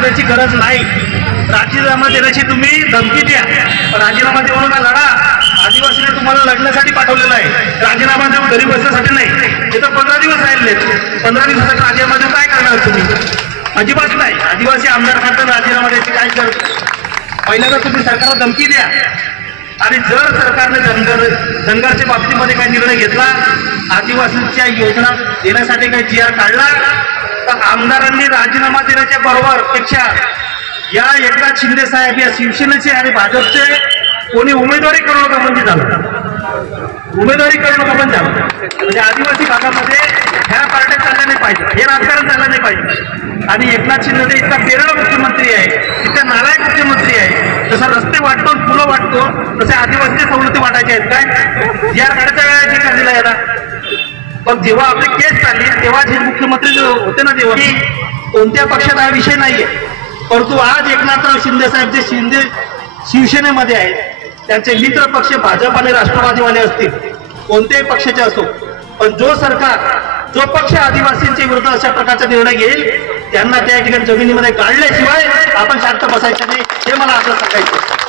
देण्याची गरज नाही। राजीनामा देण्याची तुम्ही धमकी द्या, राजीनामा देऊ नका, लढा। आदिवासीने तुम्हाला लढण्यासाठी पाठवलेलं आहे, राजीनामा देऊन घरी बसण्यासाठी नाही। इथं 15 दिवस राहिले, 15 दिवसाचा राजीनामा देऊन काय करणार तुम्ही? अजिबात नाही। आदिवासी आमदार खातर राजीनामा द्यायची काय गरज? पहिल्यांदा तुम्ही सरकारला धमकी द्या, आणि जर सरकारने धनगरच्या बाबतीमध्ये काही निर्णय घेतला, आदिवासींच्या योजना देण्यासाठी काही GR काढला, तर आमदारांनी राजीनामा देण्याच्या बरोबर पेक्षा या एकनाथ शिंदे साहेब या शिवसेनेचे आणि भाजपचे कोणी उमेदवारी करू नका म्हणजे झालं, उमेदवारी करू नका पण झालं। म्हणजे आदिवासी भागामध्ये ह्या पार्ट्या चालल्या नाही पाहिजे, हे राजकारण चाललं नाही पाहिजे। आणि एकनाथ शिंदे इतका बेरड मुख्यमंत्री आहे, इतका नालायक मुख्यमंत्री आहे, जसा रस्ते वाटतो पुलं वाटतो तसे आदिवासी सवलती वाटायचे आहेत काय? या काढायच्या वेळा जे दिला याला, पण जेव्हा आपली केस चालली तेव्हा जे मुख्यमंत्री होते ना, तेव्हा कोणत्या पक्षात हा विषय नाहीये। परंतु आज एकनाथराव शिंदे साहेब जे शिवसेनेमध्ये आहेत, त्यांचे मित्र पक्ष भाजप आणि राष्ट्रवादीवाले असतील, कोणत्याही पक्षाचे असो, पण जो पक्ष आदिवासींच्या विरुद्ध अशा प्रकारचा निर्णय घेईल त्यांना त्या ठिकाणी जमिनीमध्ये काढल्याशिवाय आपण शांत बसायचं नाही, हे मला असं सांगायचं।